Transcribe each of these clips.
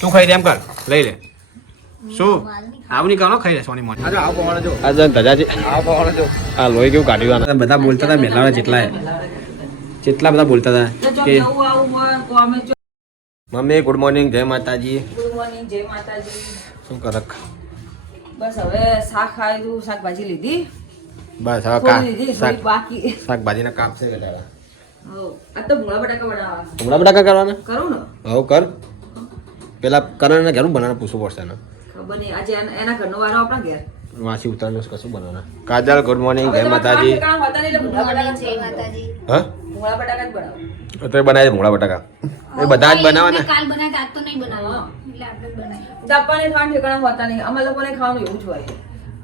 તું ખાઈ દે એમ કર લઈ લે શું આવું નહીં કરો ખાઈ લે સોની મોની આવો પવાણો જો આ ધજાજી આવો પવાણો જો આ લોહી કેવું કાઢ્યું બધા બોલતા હતા મેલાડા જેટલા બધા બોલતા હતા કે મમ્મી ગુડ મોર્નિંગ જય માતાજી ગુડ મોર્નિંગ જય માતાજી શું કરક બસ હવે શાક ખાઈ દઉં શાકભાજી લીધી બસ હવે બાકી શાકભાજીના કાપ છે ગધાડા આ તો ભૂંગળા બટાકા બનાવવા ભૂંગળા બટાકા કરવાના કરું ને હવે કર પેલા કરણને ઘરનું બનાવવાનું પૂછવું પડશે ને ખબર નહીં આજે એના ઘરનો વારો આપણા ઘેર વાસી ઉતારનું કશું બનાવવાના કાજલ ગુડ મોર્નિંગ જય માતાજી જય માતાજી હા ભૂંગળા બટાકા જ બનાવો તો બનાવી ભૂંગળા બટાકા એ બધા જ બનાવવાના કાલ બનાવ્યા આજ તો નહીં બનાવવા એટલે આપણે બનાવીએ ડબ્બાને ખાવાનું ઠેકાણા હોતા નહીં અમે લોકોને ખાવાનું એવું જ હોય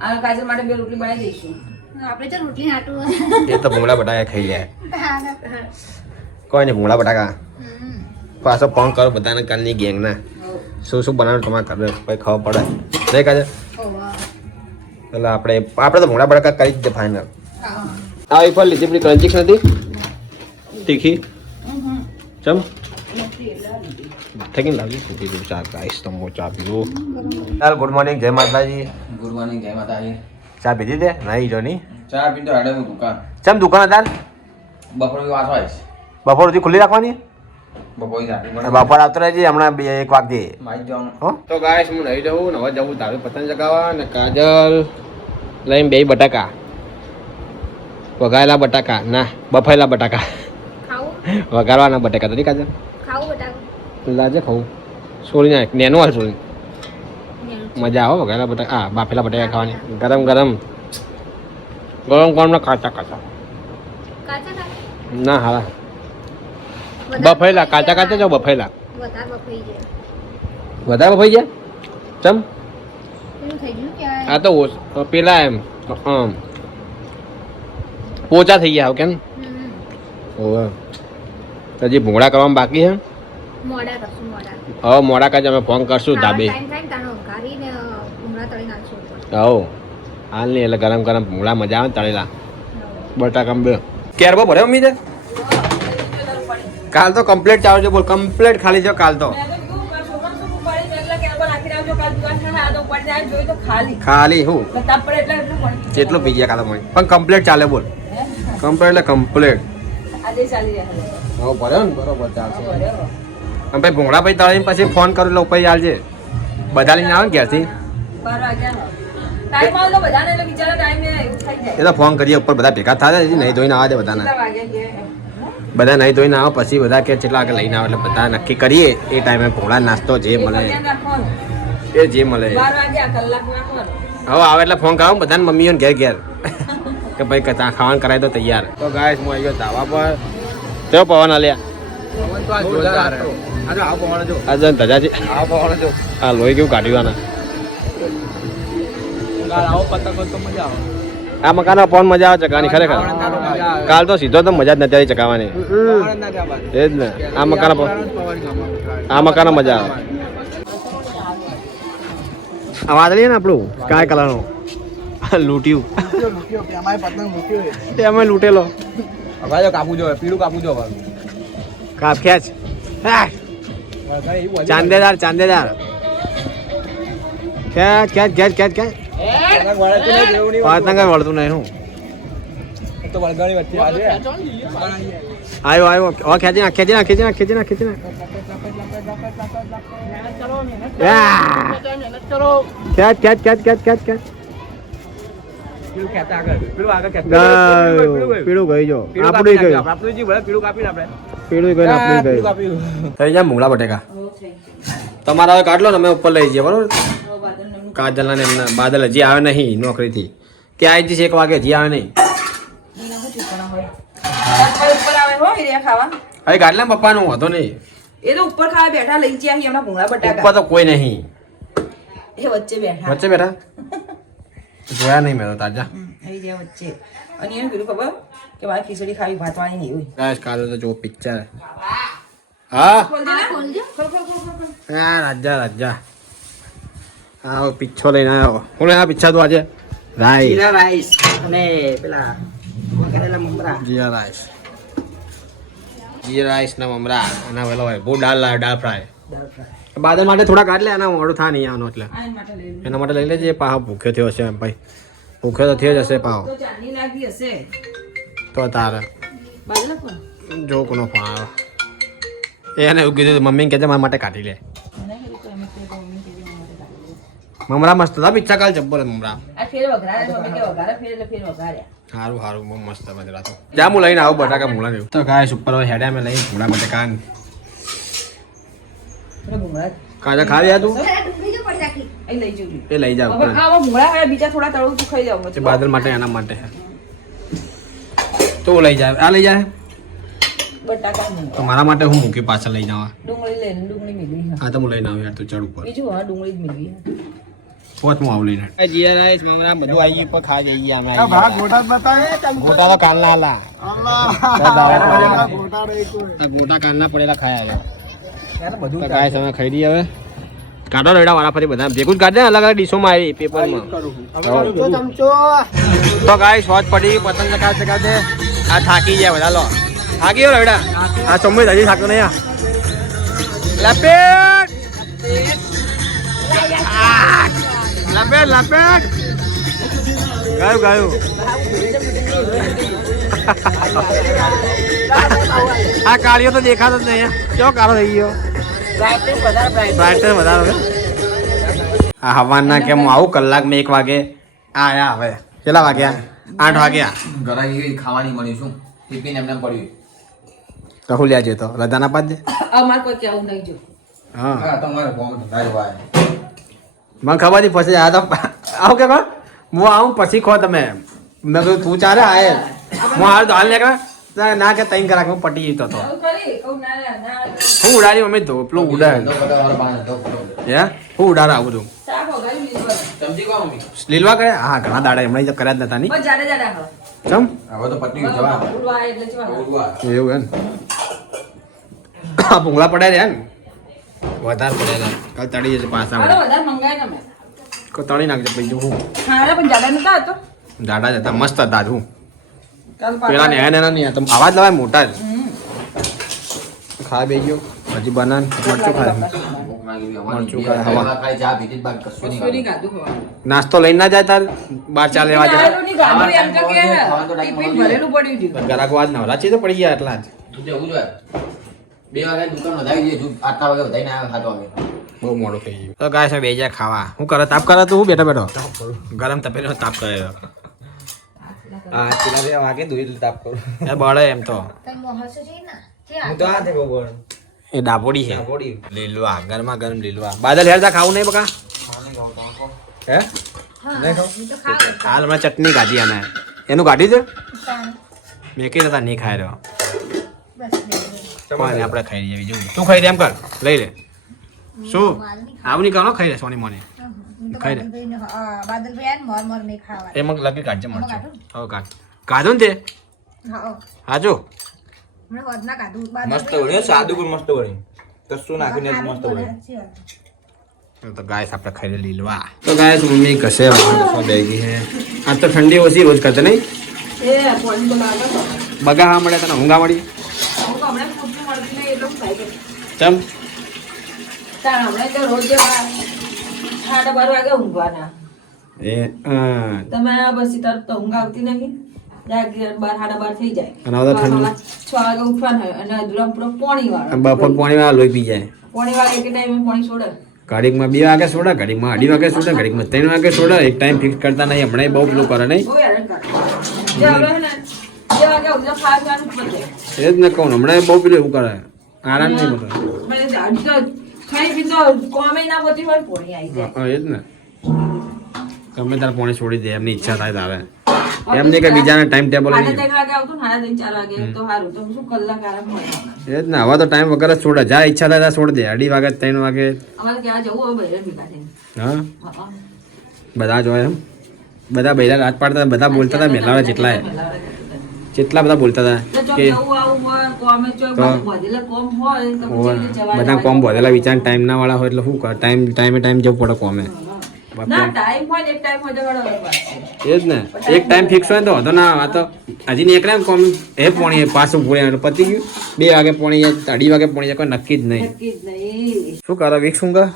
આ કાજલ માટે 2 રોટલી બનાવી દઈશું આપણે તો રોટલી હાટું એ તો ભૂંગળા બટાકા ખાઈ જાય કોઈ નહીં ભૂંગળા બટાકા પાછો ફોન કરો બધાને કાલની ગેંગના શું શું બનાવવાનું તમારે ઘરે પછી ખબર પડે નહીં કાજલ એટલે આપણે તો ભૂંગળા બટાકા કરી જ દે ફાઇનલ આ વેફર લીધી પેલી ક્રન્ચીસ નથી તીખી ચમ થકી લાવી પીધું ચા ગાઈસ તમો ચા પીધું ચાલ ગુડ મોર્નિંગ જય માતાજી ગુડ મોર્નિંગ જય માતાજી ચા પીધી દે નહીં જો નહીં ચા પીતો હેડે હું દુકાન ચમ દુકાન હતા બપોર વાંચો આવીશ બપોર સુધી ખુલ્લી રાખવાની બપોર બપોર આવતો રહેજે હમણાં 1 વાગે મારી જવાનું હો તો ગાઈસ હું નહીં જવું હવે જવું તારું પતંગ ચગાવવા અને કાજલ લઈને 2 બટાકા વઘારેલા બટાકા ના બફાયેલા બટાકા ખાવું વઘારવાના બટાકા તો કાજલ ખાવું બટાકા લાજે ખાવું સોળી નાખ નેનો હાલ સોળી મજા આવે વઘારેલા બટાકા હા બાફેલા બટાકા ખાવાની ગરમ ગરમ કોણ કાચા કાચા કાચા કાચા ના હા બફેલા કાચા કાચા જો બફેલા વધારે બફાઈ જાય વધારે બફાઈ ગયા ચમ પેલું થઈ ગયું કે આ તો પેલા એમ પોચા થઈ ગયા કેમ ઓવે તો હજી ભૂંગળા કરવામાં બાકી છે મોડા કરશું મોડા હવે મોડા કાજ અમે ફોન કરશું ધાબે ટાઈમ થાય તાનો ગારીને ભૂંગળા તળી નાખશું હો હાલ નહીં એટલે ગરમ ગરમ ભૂંગળા મજા આવે ને તળેલા બટાકા બે કેરબો ભરે મમ્મી તે કાલ તો કમ્પ્લીટ ચાલુ છે બોલ કમ્પ્લીટ ખાલી છે કાલ તો ખાલી હું જેટલું પી ગયા કાલે મળી પણ કમ્પ્લીટ ચાલે બોલ કમ્પ્લીટ એટલે કમ્પ્લીટ ભર્યો ને બરોબર ચાલશે અને પછી ભૂંગળા પછી તળીને પછી ફોન કરું લો પછી આવજે બધા લઈને આવે ને ઘેરથી એ તો ફોન કરીએ ઉપર બધા ભેગા થાય નહીં ધોઈને આવે છે બધાના બધા નહીં ધોઈને આવે પછી બધા કે કેટલા આગળ લઈને આવે એટલે બધા નક્કી કરીએ એ ટાઈમે ભોળા નાસ્તો જે મળે એ જે મળે હવે આવે એટલે ફોન કરાવું બધાને મમ્મીઓને ઘેર ઘેર કે ભાઈ ખાવાનું કરાય તો તૈયાર તો ગાઈસ હું આવ્યો ધાબા પર કેવો પવન આલ્યા ધજાજી આ લોહી કેવું કાઢ્યું આ મકાનો પવન મજા આવે ચકાવાની ખરેખર કાલ તો સીધો તો મજા જ નથી આવી ચકાવાની એ જ ને આ મકાનો મજા આવે આ વાદળી ને આપણું કાય કલરનો લૂંટ્યું એમાં લૂંટેલો કાપવું જોઈએ પીળું કાપવું જોઈએ કાપ ખેંચ ચાંદેદાર ચાંદેદાર ખેંચ ખેંચ ખેંચ ખેંચ ખેંચ પતંગ વળતું નહીં હું આવ્યો આવ્યો હવે ખેંચી નાખ ખેંચી નાખ ખેંચી નાખ ખેંચી નાખ ખેંચી નાખ ખેંચ ખેંચ ખેંચ ખેંચ ખેંચ ખેંચ પીળું ગઈ જો આપણું ગયું પીળું ગયું ભૂંગળા બટેકા તમારા હવે કાઢલો ને અમે ઉપર લઈ જઈએ બરોબર કાજલના ને એમના બાદલ હજી આવે નહીં નોકરીથી કે આવી જઈશ 1 વાગે હજી આવે નહીં હવે કાઢલે પપ્પાનું હતો નહીં એ તો ઉપર ખાવા બેઠા લઈ ગયા હમણાં ભૂંગળા બટાકા ઉપર તો કોઈ નહીં એ વચ્ચે બેઠા જોયા નહીં મેં તો તાજા આવી ગયા વચ્ચે અને એને પેલું ખબર કે મારે ખીચડી ખાવી ભાત વાળી નહીં હોય ગાઈસ કાલે તો જો પિક્ચર હા હા રાજા રાજા આવો પીછો લઈને આવ્યો કોને આ પીછા તું આજે રાઈસ જીરા રાઈસ અને પેલા વઘારેલા મમરા જીરા રાઈસ ના મમરા અને પેલો હોય બહુ દાળ ફ્રાય બાદલ માટે થોડા કાઢ લે, એના મોડું થાય નહીં આવવાનું એટલે આ એના માટે લઈ લો. એના માટે લઈ લેજે. પાહો ભૂખ્યો થયો હશે એમ ભાઈ, ભૂખ્યો તો થયો જ હશે પાહો. તો ચાંદની લાગી હશે તો તારે બાજુ પણ જો કોનો ફોન આવ્યો એને એવું કીધું મમ્મીને કહેજે મારા માટે કાઢી લે. મમરા મસ્ત હતા પિક્ચર કાલ જબ્બર મમરા. આ ફેર વઘારે મમ્મી કે વઘારે ફેર એટલે ફેર વઘાર્યા. સારું સારું બહુ મસ્ત મજરા તો. જા હું લઈને આવું બટાકા મૂળા ને તો ગાય સુપર હોય હેડે અમે લઈ મૂળા માટે કાન થોડા ભૂંગળા કાજા ખાવી આ તું જરા ડુંગળી જો પડી રાખી. એ લઈ જજો. એ લઈ જાવ હવે આવા ભૂંગળા હવે બીજા થોડા તળું તું ખાઈ જાવ. બાદલ માટે એના માટે તો લઈ જાય આ લઈ જાય બટાકા નહીં. તો મારા માટે હું મૂકી પાછળ લઈ જવા. ડુંગળી લઈને ડુંગળી મેળવી. હા તો હું લઈને આવું યાર તું ચડ ઉપર બીજું હા ડુંગળી જ મેળવી. પોત હું આવું લઈને જીરા રાઈસ મમરા બધું આવી ગયું પર ખા જઈએ અમે ગોટા તો કાલના હાલા ગોટા કાલના પડેલા ખાયા બધું કાંઈ સમય ખાઈ દઈએ હવે. કાઢો રેડા વાળા ફરી બધા ભેગું જ કાઢે અલગ અલગ ડીશોમાં આવી પેપરમાં. તો ગાય શોધ પડી પતંગ ચગાવતે ચગાવતે આ થાકી જાય બધા લો થાકી ગયો રેડા આ સમય હજી થાકતો નહીં આ લપેટ લપેટ લપેટ ગાયું ગાયું આ કાળિયો તો દેખાતો જ નહીં કેવો કાળો થઈ ગયો બ્રાઇટનેસ વધારે આ હવાના કેમ હું આવું કલાકમાં 1 વાગે આયા હવે કેટલા વાગ્યા 8 વાગ્યા ઘરાકી ખાવાની મળી શું ટિફિન એમને પડ્યું કહું લ્યા છે તો રદાના પાદ દે અમાર કોઈ કેવું નહીં જો. હા હા તમારે કોમ થાય ભાઈ મને ખબર હતી પછી આ તો આવું કે કોણ હું આવું પછી ખો તમે મેં કીધું તું ચાલે આયે હું હાલ તો હાલ ને ના કે તઈ કરાક હું પટી જતો હતો આવું કરી કહું ના ના હું ઉડાડી મમ્મી તો પેલું ઉડાડ હે હું ઉડાડ આવું છું શાક વઘારી લીધું. સમજી કોણ મમ્મી લીલવા કરે હા ઘણા દાડા એમણે તો કર્યા જ નતા નહીં બસ જાડે જાડે હા. ચમ હવે તો પટી જવા ઉડવા એટલે જવા. એવું એમ આ ભૂંગળા પડ્યા રહ્યા ને વધારે પડેલા કાલ તળી જશે પાછા હાલો વધારે મંગાય તમે. તળી નાખજે પછી હું હારે પણ જાડા નતા હતો. દાડા જ હતા મસ્ત હતા હું કાલ પેલા પાછા. નેના નહીં આ તો આવાજ લવાય મોટા જ હમ. ખા બે ગયો હજી બનાન મરચું ખાય મરચું ખાય હવા ખાઈ ચા પીધી જ બાકી કશું કશું નહીં નહીં ખાધું ખવાનું. નાસ્તો લઈને ના જાય તાર બાર ચા લેવા જાય આયરું નહીં ખાધું એમ તો કે ટિફિન ભરેલું પડ્યું હતું. ગરાકો આજ નવરા છે તો પડી ગયા એટલા જ તું જવું જોઈએ 2 વાગે દુકાન વધાવી દે 8 વાગે વધાઈને આવ્યો 7 વાગે બહુ મોડું થઈ ગયું તો ગાય સાહેબ બે જાય ખાવા હું કરે તાપ કરે તો હું બેઠો બેઠો ગરમ તપેલો તાપ કરે હા પેલા 2 વાગે દૂધ તાપ કરું એ બળે એમ તો તઈ મોહસો છે ને કે હું તો આ તે બગોળ એ ડાબોડી છે ડાબોડી. લીલવા ગરમા ગરમ લીલવા બાદલ હેરતા ખાવું નહીં બકા હે હા હું તો ખાવ હાલ હમણાં ચટણી કાઢી અને એનું કાઢી દે તાણ. મેં કઈ હતા નહીં ખાઈ રહ્યો બસ બે. કોઈ નહીં આપણે ખાઈ લઈએ બીજું તું ખાઈ દે એમ કર લઈ લે શું માલ નહીં આવું નહીં કરો ખાઈ લે સોની મોની ખાવ. હું તો ખાઈ લે. બાદલભાઈ આને મોર મોર નહીં ખાવા. એ મગ લગી કાઢજે આમાં મળજો કાઢું? હવે કાઢ કાઢું ને તે હા હાજો હમણાં વધના કાઢું. મસ્ત બન્યું સાદું પણ મસ્ત બન્યું કશું નાખીને જ મસ્ત બન્યું તો ગાય આપણે ખાઈ લે લીલવા તો ગાય મમ્મી કશે દઈ ગઈ હે આજ તો ઠંડી ઓછી રોજ કરતે નહીં એ પોણી તો લાગે તો. બગા હા મળે તને ઊંઘા મળી હું તો હમણાં પૂછવું મળતી નહીં એટલે હું ખાઈ ગઈ. ચમ તાણ હમણાં તો રોજ 12:30 વાગે ઊંઘવાના. એ તમે પછી તરત તો ઊંઘ આવતી નહીં. 12:30 થઈ જાય. અને હવે તો ઠંડી 6 વાગે ઉઠવાનું હોય અને અધૂરા પૂરો પોણી વાળો. બપોર પાણી વાળા લોહી પી જાય પોણી વાળા એક ટાઈમે પોણી છોડે. ઘડીકમાં 2 વાગે છોડે ઘડીકમાં 2:30 વાગે છોડે ઘડીકમાં 3 વાગે છોડે એક ટાઈમ ફિક્સ કરતા નહીં હમણાં બહુ પેલું કરે નહીં બહુ હેરાન કરે. જે હવે હે ને 2 વાગે ઉઠીને ખાવા જવાનું પતે. એ જ ને કહું ને, હમણાં બહુ પેલું એવું કરે આરામ નહીં કરે મને દાઢી તો ખાઈ પી તો કોમે ના પતી હોય ને પોણી આવી જાય. હા એ જ ને ગમે તારે પાણી છોડી દે એમની ઈચ્છા થાય તારે એમ નહીં કે બીજાને ટાઈમ ટેબલ નહીં 3:30 વાગે આવતું ને 3:30 4 વાગે તો સારું તો શું કલાક આરામ હોય. એ જ ને હવે તો ટાઈમ વગર જ છોડે જ્યાં ઈચ્છા થાય ત્યાં છોડ દે 2:30 વાગે 3 વાગે અમારે ક્યાં જવું હોય બહેરા ભેગા થઈને. હા હા. બધા જ હોય એમ બધા બૈરા રાત પાડતા હતા, બધા બોલતા હતા મેલાવા જેટલા જેટલા બધા બોલતા હતા એટલે કે જો જવું આવું હોય કોમે જો તો બધેલા કોમ હોય તો હોવે. પછી જવાય બધા કોમ બોલેલા વિચાર ટાઈમ ના વાળા હોય એટલે શું કરે ટાઈમે ટાઈમ જવું પડે કોમે ના ટાઈમ હોય ને એક ટાઈમ હોય તો ઘણો અલગ વાત છે. એ જ ને એક ટાઈમ ફિક્સ હોય ને તો વાંધો ના આવે. આ તો હજી નીકળે ને કોમ એ પોણી પાછું પૂરે પતી ગયું 2 વાગે પોણી જાય 2:30 વાગે પોણી જાય કોઈ નક્કી જ નહીં. નક્કી જ નહીં. શું કરો વિક શું કરો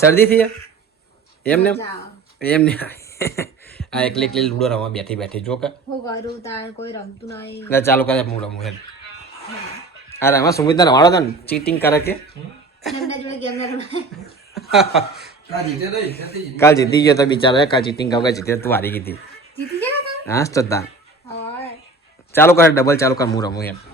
શરદી થઈ જાય? એમને એમ નહીં આ એકલી લૂડો રમવા બેઠી જો કે હું કરું તાર કોઈ રમતું નહીં. એટલે ચાલુ કરે હું રમું હેડ. અરે એમાં સુમિતને રમાડો હતો ને ચીટિંગ કરે કે એમના જોડે ગેમ ના રમાય. કાલ જીતી ગયો તો બિચારો કાલ ચીટિંગ કાવ જીતે તું હારી ગઈ હતી. જીતી ગયા તા? હા તો તા હા ચાલુ કરે ડબલ ચાલુ કર હું રમું એમ.